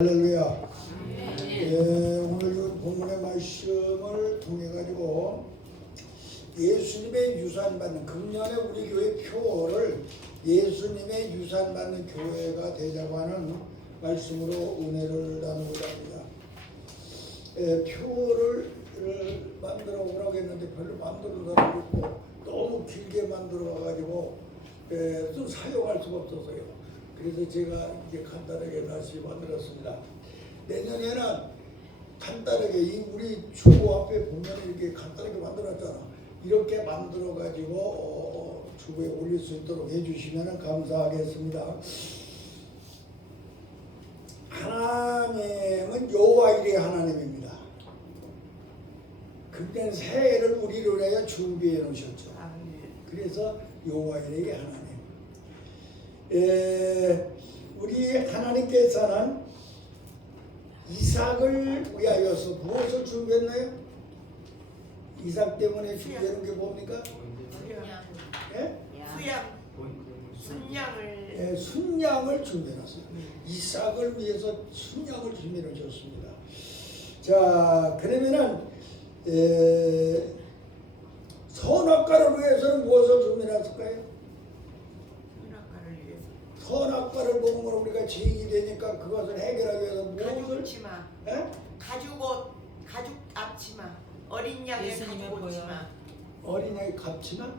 할렐루야. 오늘 본문의 말씀을 통해 가지고 예수님의 유산받는 금년에 우리 교회 표어를 예수님의 유산받는 교회가 되자고 하는 말씀으로 은혜를 나누고자 합니다. 표어를 만들어 오라고 했는데 별로 만들어 가지고 있고 너무 길게 만들어 가지고 또 사용할 수가 없어서요. 그래서 제가 이제 간단하게 다시 만들었습니다. 내년에는 간단하게 이 우리 주보 앞에 보면 이렇게 간단하게 만들었잖아. 이렇게 만들어 가지고 주보에 올릴 수 있도록 해주시면 감사하겠습니다. 하나님은 여호와일의 하나님입니다. 그때 새해를 우리를 위하여 준비해 놓으셨죠. 그래서 여호와일의 하나님. 우리 하나님께서는 이삭을 위하여서 무엇을 준비했나요? 이삭 때문에 준비하는 게 뭡니까? 순양을 순양을 준비해놨어요. 이삭을 위해서 순양을 준비해줬습니다. 자, 그러면은 선악과를 위해서는 무엇을 준비해놨을까요? 선악과를 먹은 걸 우리가 죄인이 되니까 그것을 해결하기 위해서 무엇을? 가죽 옷, 가죽 앞치마, 어린 양의 가죽 옷치마, 어린 양의 값치마?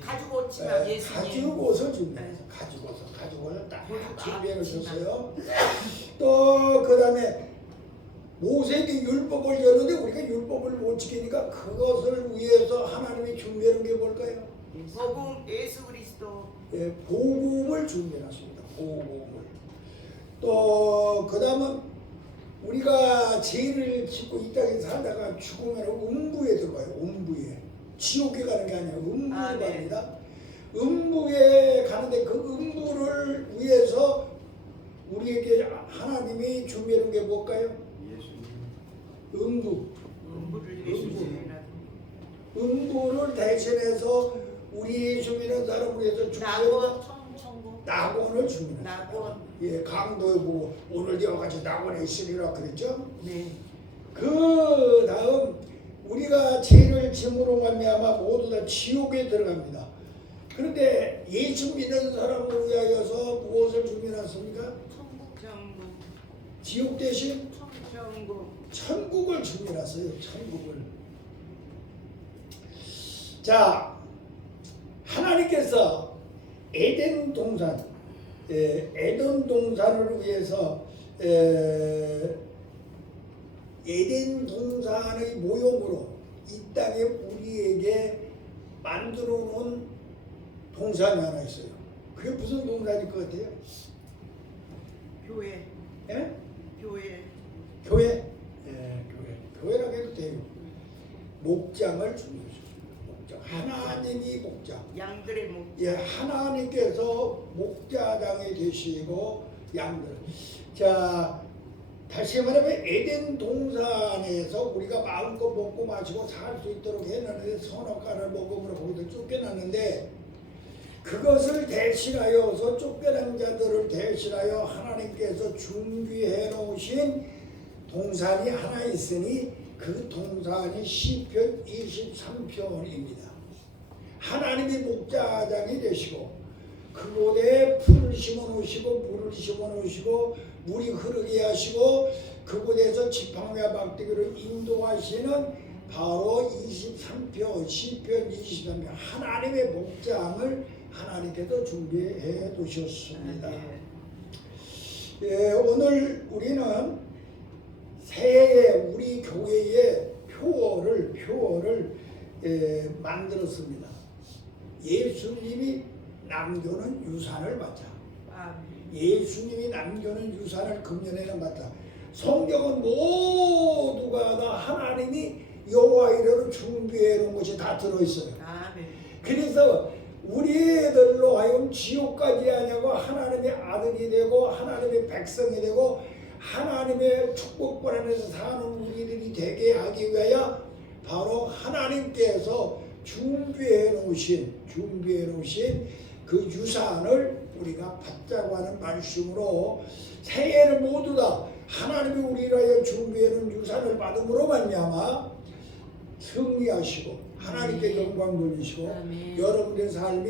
가죽 옷치마, 가죽 옷을 준비했어요. 가죽 옷을 딱 준비해 주셨어요. 또 그 다음에 모세에게 율법을 줬는데 우리가 율법을 못 지키니까 그것을 위해서 하나님이 준비해 놓은 게 뭘까요? 복음 예수 그리스도. 복음을 준비해놨습니다. 복음을. 또 그 다음은 우리가 죄를 짓고 이 땅에 살다가 죽으면 음부에 들어가요. 음부에. 지옥에 가는 게 아니라 음부에 갑니다. 음부에 가는데 그 음부를 위해서 우리에게 하나님이 준비해놓은 게 뭘까요? 음부를 대신해서 우리 주민은 사람을 위해서 낙원을 준비했어요. 강도에 보고 오늘 이와 같이 낙원에 있으리라 그랬죠. 네. 그 다음 우리가 죄를 짐으로 말미암아 모두 다 지옥에 들어갑니다. 그런데 예수 믿는 사람을 위하여서 무엇을 준비해놨습니까? 지옥 대신 천국을 준비해놨어요. 천국을. 자, 하나님께서 에덴 동산, 에덴 동산을 위해서 에덴 동산의 모형으로 이 땅에 우리에게 만들어 놓은 동산이 하나 있어요. 그게 무슨 동산일 것 같아요? 교회. 예? 교회. 교회? 교회라고 해도 돼요. 목장을 준비해주셨습니다. 하나님이 목자. 양들의 목자. 하나님께서 목자장이 되시고 양들. 자, 다시 말하면 에덴 동산에서 우리가 마음껏 먹고 마시고 살 수 있도록 해놨는데 선악과를 먹음으로 거기서 쫓겨났는데 그것을 대신하여서 쫓겨난 자들을 대신하여 하나님께서 준비해 놓으신 동산이 하나 있으니 그 동산이 시편 23편입니다. 하나님이 목자장이 되시고 그곳에 풀을 심어 놓으시고 물을 심어 놓으시고 물이 흐르게 하시고 그곳에서 지팡이와 막대기로 인도하시는 바로 23편 시편 23편 하나님의 목장을 하나님께서 준비해 두셨습니다. 오늘 우리는 새해에 우리 교회의 표어를 만들었습니다. 예수님이 남겨놓은 유산을 받자. 예수님이 남겨놓은 유산을 금년에는 받자. 성경은 모두가 다 하나님이 여호와 이름으로 준비해 놓은 것이 다 들어있어요. 그래서 우리들로 하여금 지옥 가지 아니하고 하나님의 아들이 되고 하나님의 백성이 되고 하나님의 축복권 안에서 사는 우리들이 되게 하기 위하여 바로 하나님께서 준비해 놓으신 그 유산을 우리가 받자고 하는 말씀으로 새해를 모두 다 하나님이 우리라여 준비해놓은 유산을 받음으로 말미암아 승리하시고 하나님께 영광 돌리시고 여러분의 삶이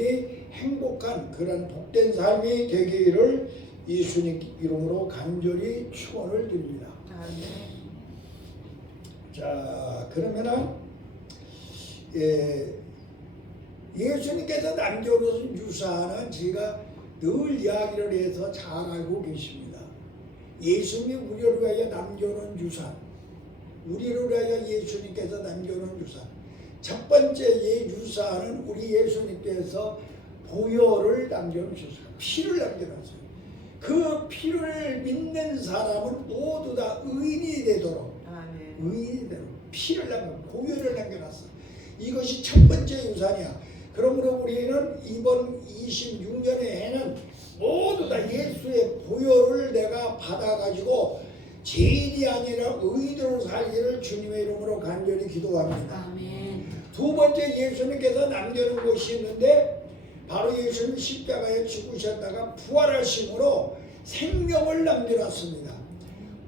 행복한 그런 복된 삶이 되기를 예수님 이름으로 간절히 축원을 드립니다. 자, 그러면은 예수님께서 남겨놓은 유산은 제가 늘 이야기를 해서 잘 알고 계십니다. 예수님이 우리를 위하여 남겨놓은 유산, 우리를 위하여 예수님께서 남겨놓은 유산. 첫 번째 유산은 우리 예수님께서 보혈을 남겨놓으셨어요. 피를 남겨놨어요. 그 피를 믿는 사람은 모두 다 의인이 되도록, 의인이 되도록 피를 보혈을 남겨놨어요. 이것이 첫 번째 유산이야. 그러므로 우리는 이번 26년에는 모두 다 예수의 보혈을 내가 받아가지고 죄인이 아니라 의인으로 살기를 주님의 이름으로 간절히 기도합니다. 아멘. 두 번째 예수님께서 남겨놓은 것이 있는데 바로 예수님 십자가에 죽으셨다가 부활하심으로 생명을 남겨놨습니다.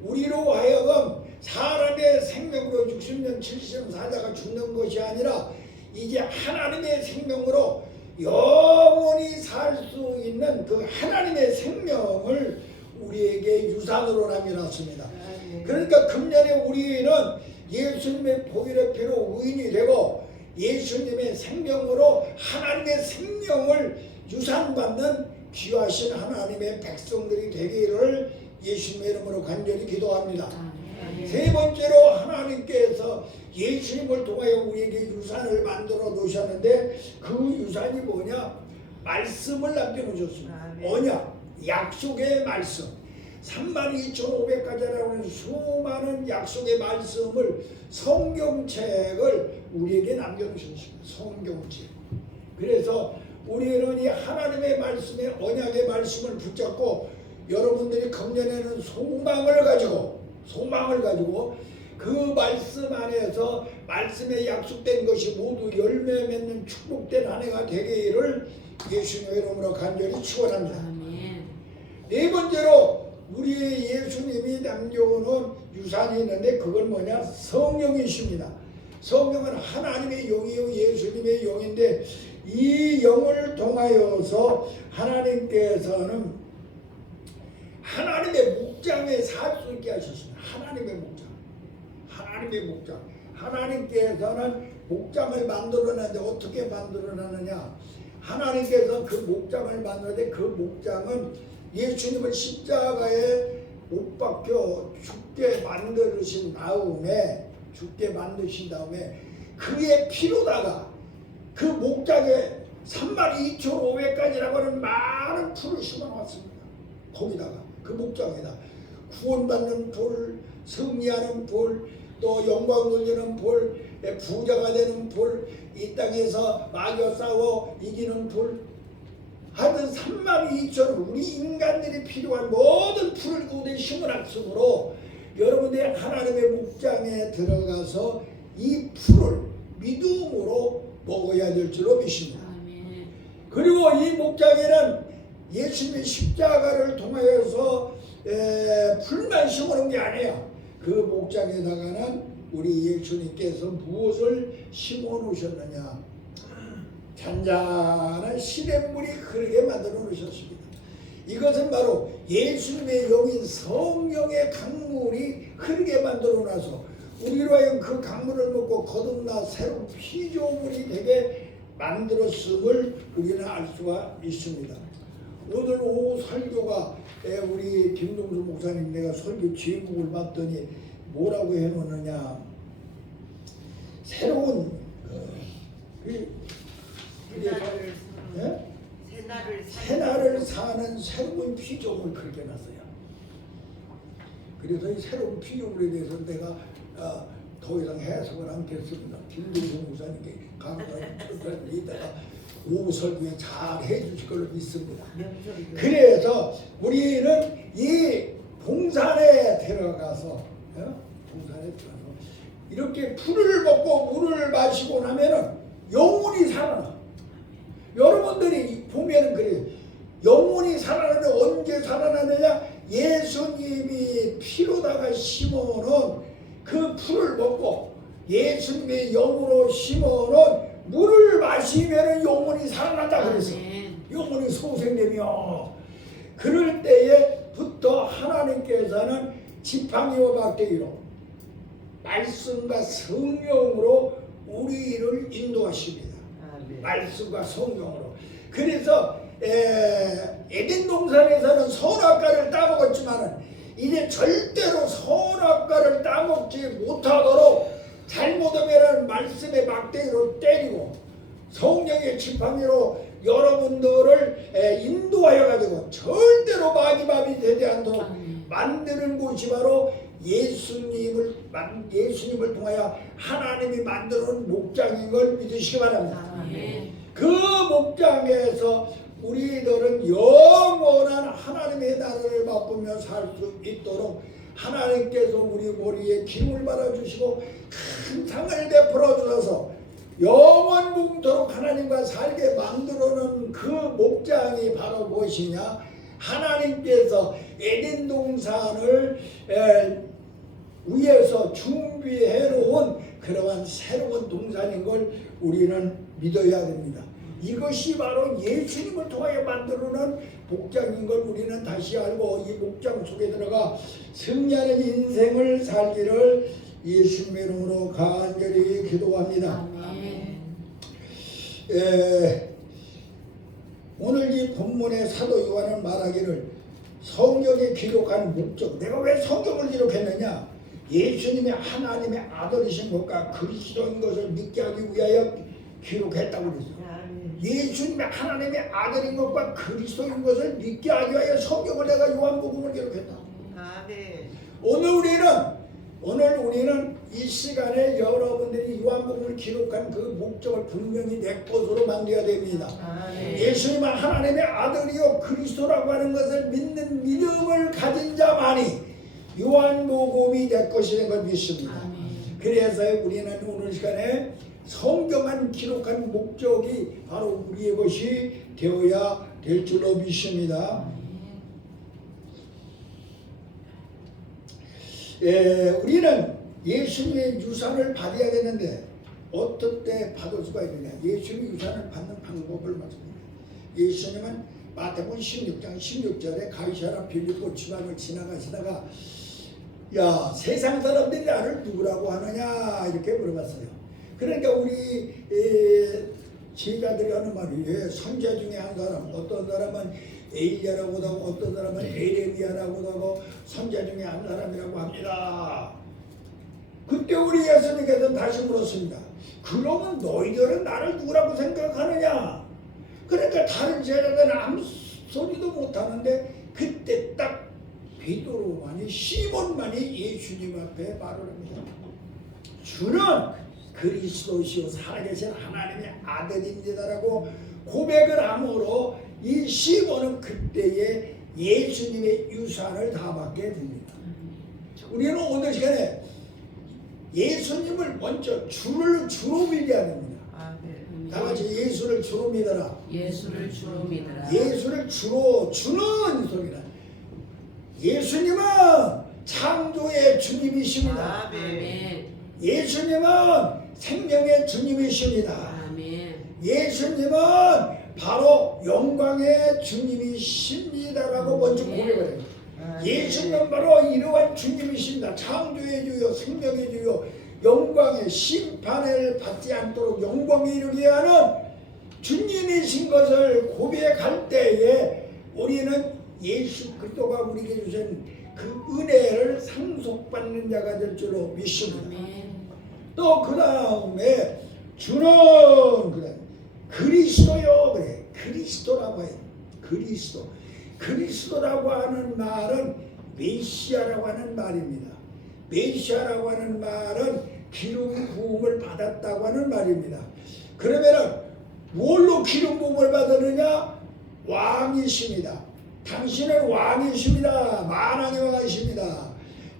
우리로 하여금 사람의 생명으로 60년 70년 살다가 죽는 것이 아니라 이제 하나님의 생명으로 영원히 살 수 있는 그 하나님의 생명을 우리에게 유산으로 남겨놨습니다. 그러니까 금년에 우리는 예수님의 보혈의 피로 의인이 되고 예수님의 생명으로 하나님의 생명을 유산받는 귀하신 하나님의 백성들이 되기를 예수님의 이름으로 간절히 기도합니다. 세 번째로 하나님께서 예수님을 통하여 우리에게 유산을 만들어 놓으셨는데 그 유산이 뭐냐? 말씀을 남겨놓으셨습니다. 언약, 약속의 말씀. 32,500가지라는 수많은 약속의 말씀을 성경책을 우리에게 남겨놓으셨습니다. 성경책. 그래서 우리는 이 하나님의 말씀의 언약의 말씀을 붙잡고 여러분들이 금년에는 소망을 가지고 그 말씀 안에서 말씀에 약속된 것이 모두 열매 맺는 축복된 한 해가 되기를 예수님의 이름으로 간절히 축원합니다. 네 번째로 우리 예수님이 남겨놓은 유산이 있는데 그건 뭐냐? 성령이십니다. 성령은 하나님의 영이요 예수님의 영인데 이 영을 통하여서 하나님께서는 하나님의 목장에 살 수 있게 하셨습니다. 하나님의 목장. 하나님께서는 목장을 만들어놨는데 어떻게 만들어놨느냐? 하나님께서 그 목장을 만들었는데 그 목장은 예수님을 십자가에 못 박혀 죽게 만드신 다음에 그의 피로다가 그 목장에 32,500가지라고 하는 많은 풀을 심어놨습니다. 거기다가 그 목장에다 구원받는 풀, 승리하는 풀, 또 영광 돌리는 풀, 부자가 되는 풀, 이 땅에서 마귀와 싸워 이기는 풀, 하여튼 32,000 우리 인간들이 필요한 모든 풀을 그들이 심어놨으므로 여러분들이 하나님의 목장에 들어가서 이 풀을 믿음으로 먹어야 될 줄로 믿습니다. 그리고 이 목장에는 예수님의 십자가를 통하여서 풀만 심어놓은 게 아니에요. 그 목장에다가는 우리 예수님께서 무엇을 심어 놓으셨느냐? 잔잔한 시냇물이 흐르게 만들어 놓으셨습니다. 이것은 바로 예수님의 영인 성령의 강물이 흐르게 만들어 놔서 우리로 하여금 그 강물을 먹고 거듭나 새로운 피조물이 되게 만들었음을 우리는 알 수가 있습니다. 오늘 오후 설교가 우리 김동수 목사님 내가 설교 제목을 봤더니 뭐라고 해놓느냐? 새로운 새날을 사는 새로운 피조물 그렇게 놨어요. 그래서 이 새로운 피조물에 대해서 내가 더 이상 해석을 않겠습니다. 김동수 목사님께 강단을 이따가 오후 설교에 잘 해주실 걸로 믿습니다. 그래서 우리는 이 동산에 들어가서 이렇게 풀을 먹고 물을 마시고 나면은 영혼이 살아나. 여러분들이 보면은 그래요. 영혼이 살아나는데 언제 살아나느냐? 예수님이 피로다가 심어놓은 그 풀을 먹고 예수님의 영으로 심어놓은 물을 마시면 영혼이 살아난다 그랬어. 영혼이 소생되며 그럴 때에부터 하나님께서는 지팡이와 막대기로 말씀과 성령으로 우리를 인도하십니다. 말씀과 성령으로. 그래서 에덴 동산에서는 선악과를 따먹었지만 이제 절대로 선악과를 따먹지 못하도록 잘못하면 말씀의 막대기로 때리고 성령의 지팡이로 여러분들을 인도하여 가지고 절대로 마귀밥이 되지 않도록 만드는 곳이 바로 예수님을 통하여 하나님이 만들어 놓은 목장인 걸 믿으시기 바랍니다. 그 목장에서 우리들은 영원한 하나님의 나라를 맛보며 살 수 있도록 하나님께서 우리 머리에 기름을 발라주시고 큰 상을 베풀어 주셔서 영원 뭉도록 하나님과 살게 만들어놓은 그 목장이 바로 무엇이냐? 하나님께서 에덴 동산을 위해서 준비해 놓은 그러한 새로운 동산인 걸 우리는 믿어야 됩니다. 이것이 바로 예수님을 통하여 만들어놓은 목장인 걸 우리는 다시 알고 이 목장 속에 들어가 승리하는 인생을 살기를 예수님의 이름으로 간절히 기도합니다. 오늘 이 본문의 사도 요한은 말하기를 성경에 기록한 목적, 내가 왜 성경을 기록했느냐? 예수님이 하나님의 아들이신 것과 그리스도인 것을 믿게 하기 위하여 기록했다고 그랬어요. 예수님이 하나님의 아들인 것과 그리스도인 것을 믿게 하기 위하여 성경을 내가 요한복음을 기록했다. 오늘 우리는 이 시간에 여러분들이 요한복음을 기록한 그 목적을 분명히 내 것으로 만들어야 됩니다. 예수님은 하나님의 아들이요 그리스도라고 하는 것을 믿는 믿음을 가진 자만이 요한복음이 내 것이 된 걸 믿습니다. 그래서 우리는 오늘 시간에 성경만 기록한 목적이 바로 우리의 것이 되어야 될 줄로 믿습니다. 우리는 예수님의 유산을 받아야 되는데 어떻게 받을 수가 있느냐? 예수님의 유산을 받는 방법을 말씀합니다. 예수님은 마태복음 16장 16절에 가이사랴 빌립보 지방을 지나가시다가 야 세상 사람들이 나를 누구라고 하느냐 이렇게 물어봤어요. 그러니까 우리 제자들이 하는 말이 선자 중에 한 사람, 어떤 사람은 엘리야라고도 하고 어떤 사람은 에레미야라고도 하고 선자 중에 한 사람이라고 합니다. 그때 우리 예수님께서 다시 물었습니다. 그러면 너희들은 나를 누구라고 생각하느냐? 그러니까 다른 제자들은 아무 소리도 못하는데 그때 딱 베드로만이 시몬만이 예수님 앞에 말을 합니다. 주는 그리스도시요 살아계신 하나님의 아들입니다라고 고백을 함으로 이 시몬은 그때에 예수님의 유산을 다 받게 됩니다. 우리는 오늘 시간에 예수님을 먼저 주로 믿어야 됩니다. 다 같이 예수를 주로 믿어라. 예수를 주로 믿어라. 예수를 주로 주는 소리라. 예수님은 창조의 주님이십니다. 아멘. 예수님은 생명의 주님이십니다. 아멘. 예수님은 바로 영광의 주님이십니다라고 먼저 고백을 해요. 예수님은 바로 이러한 주님이십니다. 창조의 주요, 생명의 주요, 영광의 심판을 받지 않도록 영광에 이르게 하는 주님이신 것을 고백할 때에 우리는 예수 그리스도가 우리에게 주신 그 은혜를 상속받는 자가 될 줄로 믿습니다. 또 그 다음에 주는 그리스도요 그래 그리스도라고 해요. 그리스도라고 하는 말은 메시아라고 하는 말입니다. 메시아라고 하는 말은 기름 부음을 받았다고 하는 말입니다. 그러면은 뭘로 기름 부음을 받았느냐? 왕이십니다. 당신은 왕이십니다. 만왕의 왕이십니다.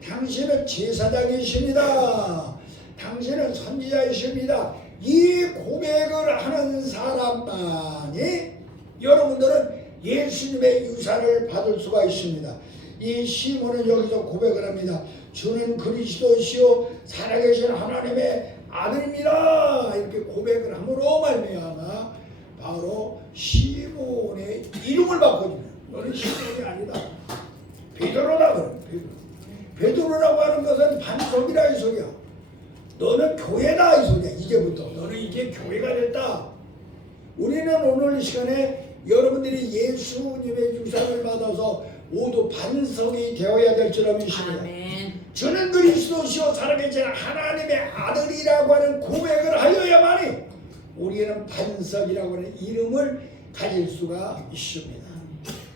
당신은 제사장이십니다. 당신은 선지자이십니다. 이 고백을 하는 사람만이 여러분들은 예수님의 유산을 받을 수가 있습니다. 이 시몬은 여기서 고백을 합니다. 주는 그리스도시요 살아계신 하나님의 아들입니다. 이렇게 고백을 함으로 말미암아 바로 시몬의 이름을 바꿔줍니다. 너는 시몬이 아니다. 베드로다 그럼. 베드로라고 하는 것은 반석이라 이 소리야. 너는 교회다 이 소리야. 이제부터 너는 이제 교회가 됐다. 우리는 오늘 이 시간에 여러분들이 예수님의 유산을 받아서 모두 반석이 되어야 될 줄 믿습니다. 아멘. 주는 그리스도시요 살아계신 하나님의 아들이라고 하는 고백을 하여야만이 우리는 반석이라고 하는 이름을 가질 수가 있습니다.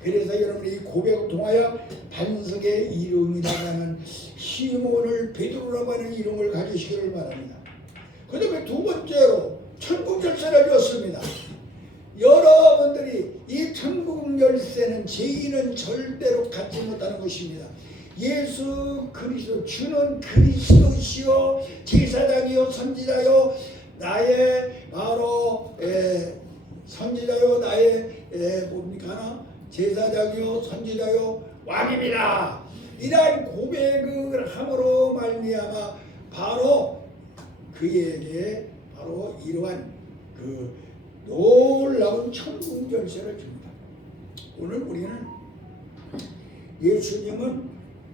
그래서 여러분이 이 고백을 통하여 반석의 이름이라고 하는 시몬을 베드로라고 하는 이름을 가지시기를 바랍니다. 그 다음에 두 번째로 천국 열쇠를 줬습니다. 여러분들이 이 천국 열쇠는 죄인은 절대로 갖지 못하는 것입니다. 예수 그리스도 주는 그리스도시요 제사장이요 선지자요 나의 바로 선지자요 나의 뭡니까 제사장이요 선지자요 왕입니다. 이러한 고백을 함으로 말미암아 바로 그에게 바로 이러한 그 놀라운 천국 열쇠를 줍니다. 오늘 우리는 예수님은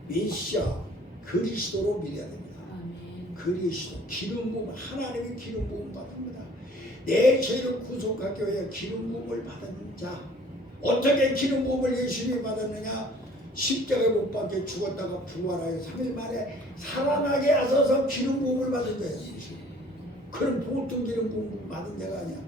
메시아 그리스도로 믿어야 됩니다. 아멘. 그리스도 기름 부음 하나님의 기름 부음 받습니다. 내 죄를 구속하기 위해 기름 부음을 받은 자. 어떻게 기름 부음을 예수님이 받았느냐? 십자가에 못 박혀 죽었다가 부활하여 3일 만에 살아나게 하셔서 기름 부음을 받은 거예요. 그런 보통 기름 부음 받은 자가 아니야.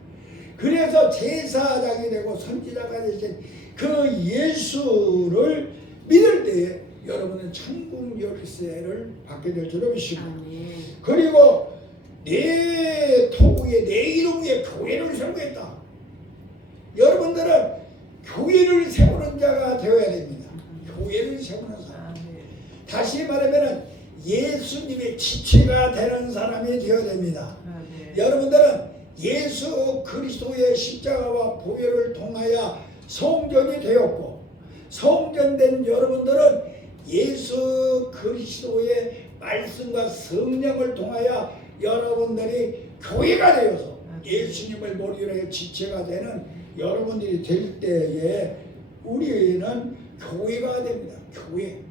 그래서 제사장이 되고 선지자가 되신 그 예수를 믿을 때에 여러분은 천국 열쇠를 받게 될 줄로 믿습니다. 그리고 내 토구에 내 이름 위에 교회를 세우겠다. 여러분들은 교회를 세우는 자가 되어야 됩니다. 교회를 세우는 사람. 다시 말하면 예수님의 지체가 되는 사람이 되어야 됩니다. 여러분들은 예수 그리스도의 십자가와 보혈을 통하여 성전이 되었고 성전된 여러분들은 예수 그리스도의 말씀과 성령을 통하여 여러분들이 교회가 되어서 예수님을 머리로 해 지체가 되는 여러분들이 될 때에 우리는 교회가 됩니다. 교회.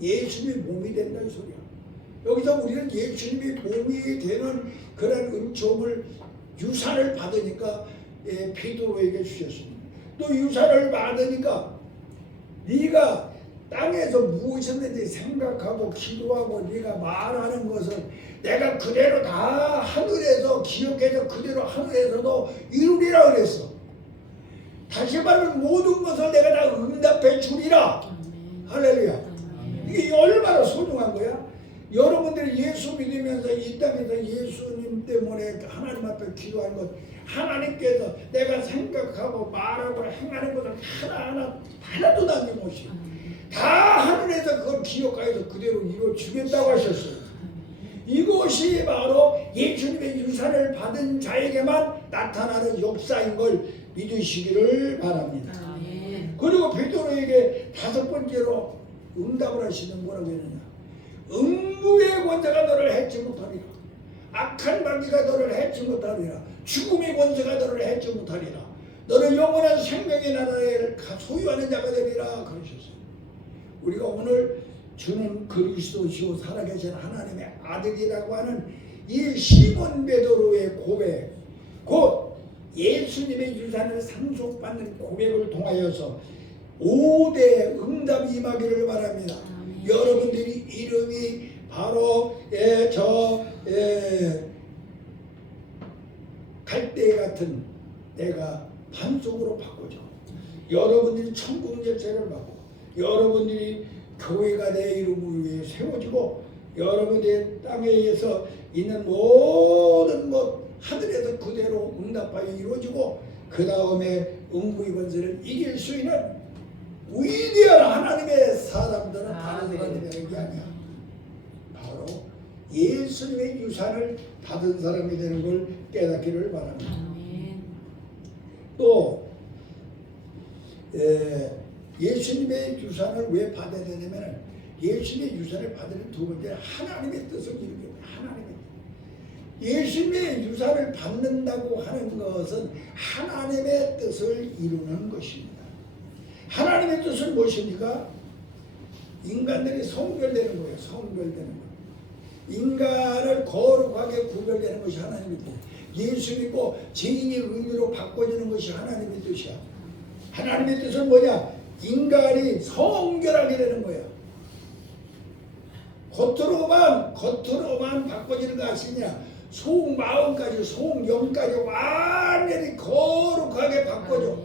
예수님이 몸이 된다 이 소리야. 여기서 우리는 예수님이 몸이 되는 그런 은총을 유산을 받으니까 베드로에게 주셨습니다. 또 유산을 받으니까 네가 땅에서 무엇이든지 생각하고 기도하고 네가 말하는 것은 내가 그대로 다 하늘에서 기억해서 그대로 하늘에서도 이루리라 그랬어. 다시 말하면 모든 것을 내가 다 응답해 주리라. 할렐루야. 이게 얼마나 소중한 거야? 여러분들이 예수 믿으면서 이 땅에서 예수님 때문에 하나님 앞에 기도하는 것 하나님께서 내가 생각하고 말하고 행하는 것을 하나도 남김없이 다 하늘에서 그걸 기억하여서 그대로 이루어주겠다고 하셨어요. 이것이 바로 예수님의 유산을 받은 자에게만 나타나는 역사인 걸 믿으시기를 바랍니다. 그리고 베드로에게 다섯 번째로 응답을 하시는 뭐라고 했느냐? 음부의 권세가 너를 해치 못하리라. 악한 마귀가 너를 해치 못하리라. 죽음의 권세가 너를 해치 못하리라. 너는 영원한 생명의 나라를 소유하는 자가 되리라 그러셨어요. 우리가 오늘 주는 그리스도시요 살아계신 하나님의 아들이라고 하는 이 시몬 베드로의 고백, 곧 예수님의 유산을 상속받는 고백을 통하여서 5대 응답이 임하기를 바랍니다. 여러분들이 이름이 바로 갈대 같은 내가 반석으로 바꾸죠. 여러분들이 천국 열쇠를 받고 여러분들이 교회가 내 이름을 위해 세워지고 여러분들의 땅에서 있는 모든 것 하늘에서 그대로 응답하여 이루어지고 그 다음에 음부의 권세를 이길 수 있는 위대한 하나님의 사람들은 다른 사람이 되는 게 아니야. 바로 예수님의 유산을 받은 사람이 되는 걸 깨닫기를 바랍니다. 또 예수님의 유산을 왜 받아야 되냐면 예수님의 유산을 받는 두 번째 하나님의 뜻을 이루는 거예요. 하나님의 뜻. 예수님의 유산을 받는다고 하는 것은 하나님의 뜻을 이루는 것입니다. 하나님의 뜻은 무엇입니까? 인간들이 성별되는 거예요. 성별되는 거예요. 인간을 거룩하게 구별되는 것이 하나님의 뜻. 예수 믿고 죄인이 의인으로 바꿔지는 것이 하나님의 뜻이야. 하나님의 뜻은 뭐냐? 인간이 성결하게 되는 거야. 겉으로만 바꿔지는 거 아시냐? 속마음까지 속영까지 완전히 거룩하게 바꿔줘.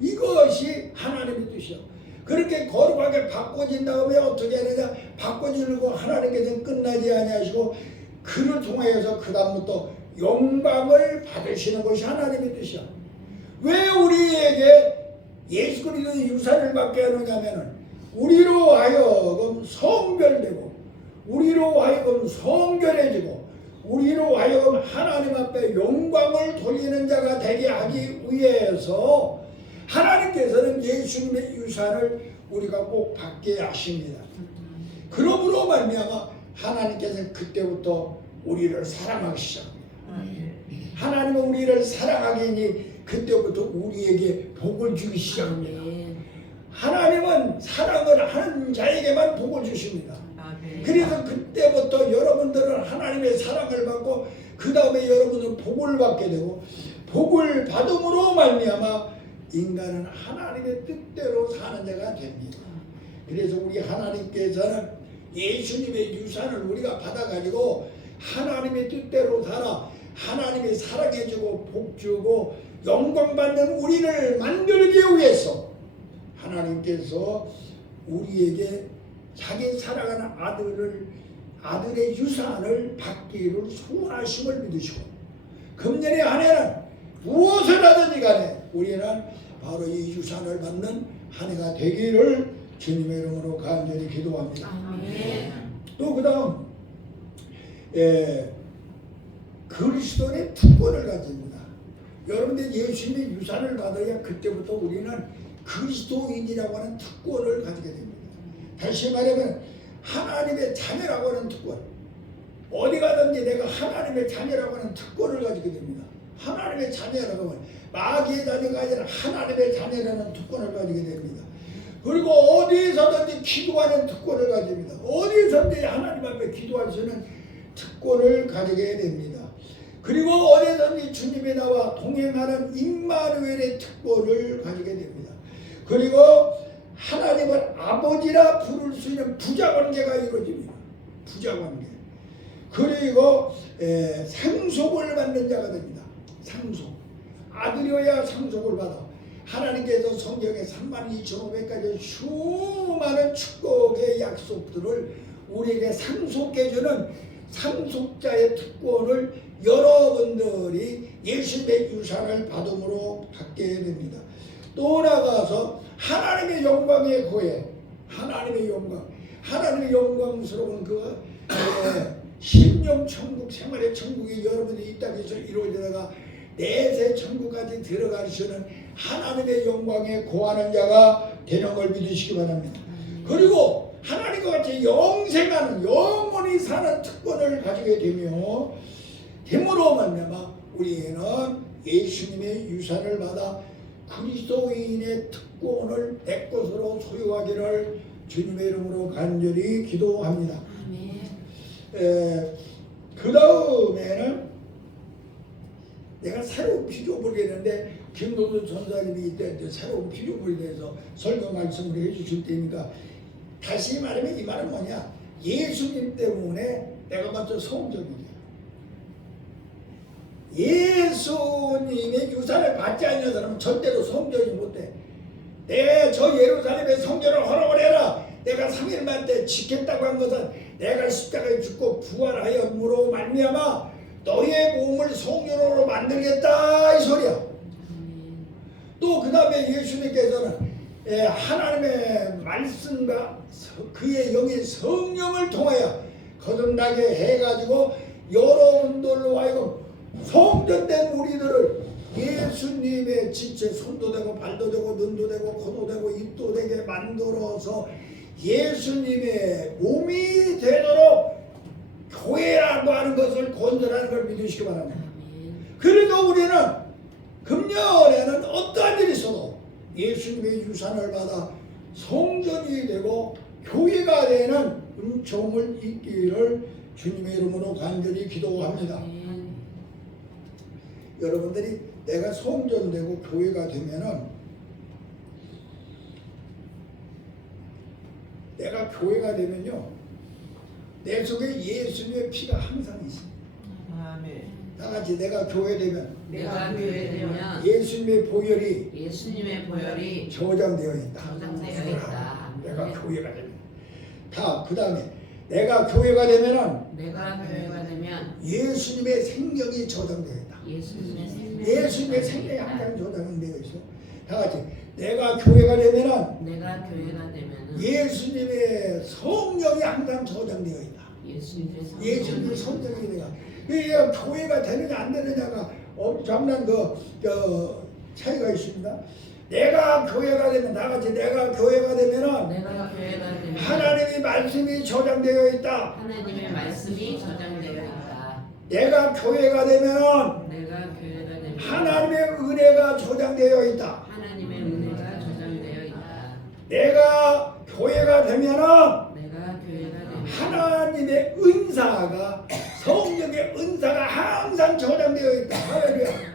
이것이 하나님의 뜻이야. 그렇게 거룩하게 바꿔진 다음에 어떻게 하느냐? 바꿔지고 하나님께서는 끝나지 아니하시고 그를 통하여서 그 다음부터 영광을 받으시는 것이 하나님의 뜻이야. 왜 우리에게 예수 그리스도의 유산을 받게 하느냐면은 우리로 하여금 성별되고 우리로 하여금 성결해지고 우리로 하여금 하나님 앞에 영광을 돌리는 자가 되게 하기 위해서 하나님께서는 예수님의 유산을 우리가 꼭 받게 하십니다. 그러므로 말미암아 하나님께서는 그때부터 우리를 사랑하기 시작합니다. 하나님은 우리를 사랑하기니 그때부터 우리에게 복을 주기 시작합니다. 하나님은 사랑을 하는 자에게만 복을 주십니다. 그래서 그때부터 여러분들은 하나님의 사랑을 받고 그 다음에 여러분은 복을 받게 되고 복을 받음으로 말미암아 인간은 하나님의 뜻대로 사는 자가 됩니다. 그래서 우리 하나님께서는 예수님의 유산을 우리가 받아가지고 하나님의 뜻대로 살아 하나님이 사랑해주고 복주고 영광받는 우리를 만들기 위해서 하나님께서 우리에게 자기 사랑하는 아들의 유산을 받기를 소원하심을 믿으시고 금년에 한 해는 무엇을 하든지 간에 우리는 바로 이 유산을 받는 한 해가 되기를 주님의 이름으로 간절히 기도합니다. 또 그 다음 그리스도의 특권을 가집니다. 여러분들 예수님의 유산을 받아야 그때부터 우리는 그리스도인이라고 하는 특권을 가지게 됩니다. 다시 말하면 하나님의 자녀라고 하는 특권. 어디 가든지 내가 하나님의 자녀라고 하는 특권을 가지게 됩니다. 하나님의 자녀라고 하면 마귀의 자녀가 아니라 하나님의 자녀라는 특권을 가지게 됩니다. 그리고 어디서든지 기도하는 특권을 가집니다. 어디서든지 하나님 앞에 기도할 수 있는 특권을 가지게 됩니다. 그리고 어디서든지 주님이 나와 동행하는 임마누엘의 특권을 가지게 됩니다. 그리고 하나님을 아버지라 부를 수 있는 부자관계가 이루어집니다. 부자관계. 그리고 상속을 받는 자가 됩니다. 상속. 아들이어야 상속을 받아. 하나님께서 성경에 32,500가지 수많은 축복의 약속들을 우리에게 상속해주는 상속자의 특권을 여러분들이 예수님의 유산을 받음으로 받게 됩니다. 또 나아가서 하나님의 영광의 고해, 하나님의 영광, 하나님의 영광스러운 그 심령 천국, 생활의 천국이 여러분들이 이 땅에서 이루어지다가 내세 천국까지 들어가시는 하나님의 영광에 고하는 자가 되는 걸 믿으시기 바랍니다. 그리고 하나님과 같이 영생하는 영원히 사는 특권을 가지게 되며 됨으로 말미암아 우리는 예수님의 유산을 받아 그리스도인의 특권을 내 것으로 소유하기를 주님의 이름으로 간절히 기도합니다. 그 다음에는 내가 새로운 피조물이 되는데 김동수 전사님이 이때 새로운 피조물에 대해서 설교 말씀을 해주실 때니까 다시 말하면 이 말은 뭐냐? 예수님 때문에 내가 먼저 성적이냐? 예수님의 유산을 받지 않는 사람은 절대로 성전이 못돼. 내 저 예루살렘의 성전을 허락을 해라. 내가 3일만 때 지켰다고 한 것은 내가 십자가에 죽고 부활하였므로 말미암아 너의 몸을 성전으로 만들겠다 이 소리야. 또 그 다음에 예수님께서는 하나님의 말씀과 그의 영의 성령을 통하여 거듭나게 해가지고 여러분들로 하여금 성전된 우리들을 예수님의 지체 손도 되고 발도 되고 눈도 되고 코도 되고 입도 되게 만들어서 예수님의 몸이 되도록 교회라고 하는 것을 건설하는 걸 믿으시기 바랍니다. 그래도 우리는 금년에는 어떠한 일이 있어도 예수님의 유산을 받아 성전이 되고 교회가 되는 은총을 입기를 주님의 이름으로 간절히 기도합니다. 여러분들이 내가 성전되고 교회가 되면은 내가 교회가 되면요 내 속에 예수님의 피가 항상 있습니다. 아멘. 다 같이 내가 교회 되면 내가 교회 되면 예수님의 보혈이 예수님의 보혈이 저장되어 있다. 저장되어 있다. 내가 교회가 되면 그 다음에 내가 교회가 되면은 내가 교회가 되면 예수님의 생명이 저장되어 있다. 예수님의 생명 예수님의 생명이 항상 저장되어 있어. 다 같이 내가 교회가 되면은 내가 교회가 되면 예수님의 성령이 항상 저장되어 있다. 예수님의 성령이 내가 이게 교회가 되느냐 안 되느냐가 엄청난 차이가 있습니다. 내가 교회가 되면 다 같이 내가 교회가 되면은 내가 교회가 되면 하나님의 말씀이 저장되어 있다. 하나님의 말씀이 저장되어 있다. 내가 교회가 되면은 내가 교회가 되면 하나님의 은혜가 저장되어 있다. 하나님의 은혜가 저장되어 있다. 내가 교회가 되면은 내가 교회가 되면 하나님의 은사가 성령의 은사가 항상 저장되어 있다. 할렐루야.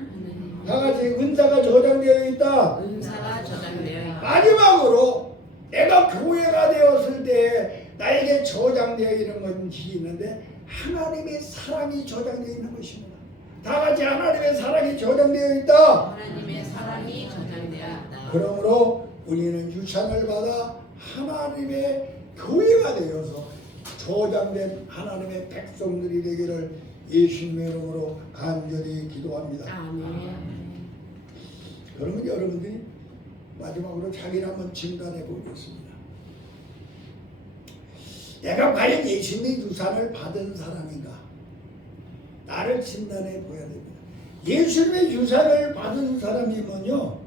다 같이 은사가 저장되어 있다. 은사가 저장되어 있다. 마지막으로 내가 교회가 되었을 때 나에게 저장되어 있는 것이 있는데 하나님의 사랑이 저장되어 있는 것입니다. 다 같이 하나님의 사랑이 저장되어 있다. 하나님의 사랑이 저장되어 있다. 그러므로 우리는 유산을 받아 하나님의 교회가 되어서 저장된 하나님의 백성들이 되기를 예수님의 이름으로 간절히 기도합니다. 아멘. 그러면 여러분들이 마지막으로 자기를 한번 진단해 보겠습니다. 내가 과연 예수님의 유산을 받은 사람인가? 나를 진단해 보아야 됩니다. 예수님의 유산을 받은 사람이면요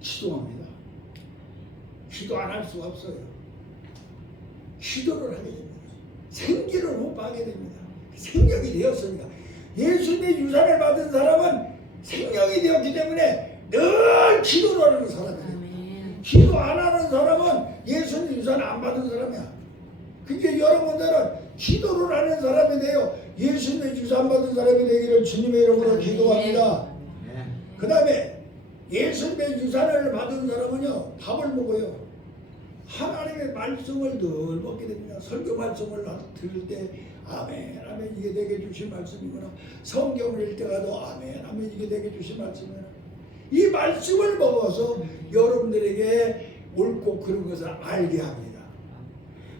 기도합니다. 기도 안 할 수가 없어요. 기도를 하게 됩니다. 생기를 호흡하게 됩니다. 생명이 되었습니다. 예수님의 유산을 받은 사람은 생명이 되었기 때문에 늘 기도를 하는 사람이에요. 아멘. 기도 안 하는 사람은 예수님 유산 안 받은 사람이야. 그게 여러분들은 기도를 하는 사람이 돼요. 예수님의 유산 받은 사람이 되기를 주님의 이름으로 아멘. 기도합니다. 그 다음에 예수님의 유산을 받은 사람은요 밥을 먹어요. 하나님의 말씀을 늘 먹게 됩니다. 설교 말씀을 들을 때 아멘 아멘 이게 내게 주신 말씀이구나. 성경을 읽을 때가도 아멘 아멘 이게 내게 주신 말씀이구나. 이 말씀을 먹어서 여러분들에게 옳고 그른 것을 알게 합니다.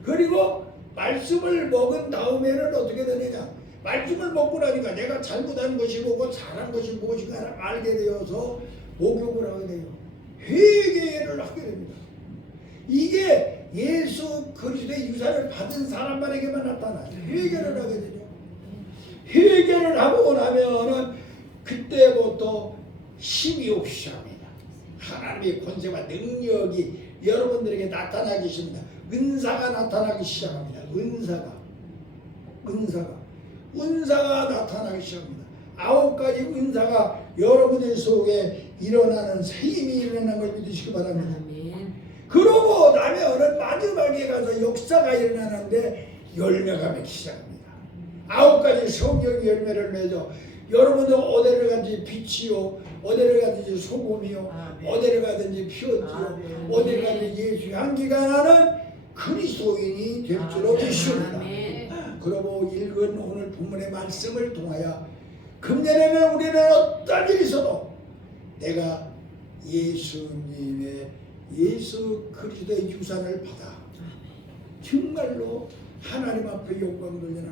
그리고 말씀을 먹은 다음에는 어떻게 되느냐, 말씀을 먹고 나니까 내가 잘못한 것이 뭐고 잘한 것이 무엇인가 알게 되어서 목욕을 하게 돼요. 회개를 하게 됩니다. 이게 예수 그리스도의 유산을 받은 사람만에게만 나타나요. 회개를 하게 되죠. 회개를 하고 나면은 그때부터 힘이 오기 시작합니다. 하나님의 권세와 능력이 여러분들에게 나타나기 시작합니다. 은사가 나타나기 시작합니다. 은사가 나타나기 시작합니다. 9가지 은사가 여러분들 속에 일어나는 새 힘이 일어나는 걸 믿으시기 바랍니다. 아멘. 그러고 나면은 마지막에 가서 역사가 일어나는데 열매가 맺기 시작합니다. 9가지 성경 열매를 맺어 여러분들 어디를 가든지 빛이요, 어디를 가든지 소금이요, 아멘. 어디를 가든지 피었지요, 아멘. 어디를 가든지 예수의 향기가 나는 그리스도인이 될 줄로 아멘. 믿습니다. 아멘. 그러고 읽은 오늘 본문의 말씀을 통하여 금년에는 우리는 어떤 일이 있어도 내가 예수님의 예수 그리스도의 유산을 받아 정말로 하나님 앞에 영광 돌리는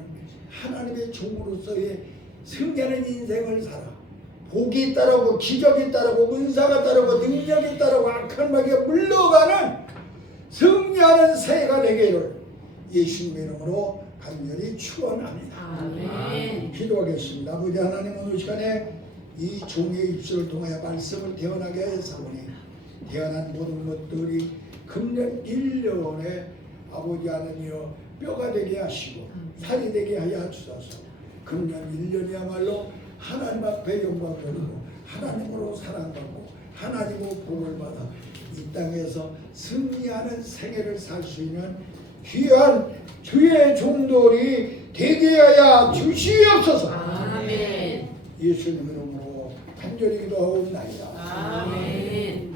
하나님의 종으로서의 승리하는 인생을 살아 복이 따르고 기적이 따르고 은사가 따르고 능력이 따르고 악한 마귀가 물러가는 승리하는 새해가 되기를 예수님의 이름으로 간절히 축원합니다. 아멘. 기도하겠습니다. 아버지 하나님, 오늘 시간에 이 종의 입술을 통하여 말씀을 태어나게 하였사오니 태어난 모든 것들이 금년 1년에 아버지 하나님이여 뼈가 되게 하시고 살이 되게 하여 주소서. 금년 1년이야말로 하나님 앞에 영광 돌리고 하나님으로 사랑받고 하나님으로 복을 받아 이 땅에서 승리하는 생애를 살 수 있는 귀한 주의 종들이 되게 하여 주시옵소서. 아멘. 예수님 이름으로 간절히 기도하옵나이다. 아멘.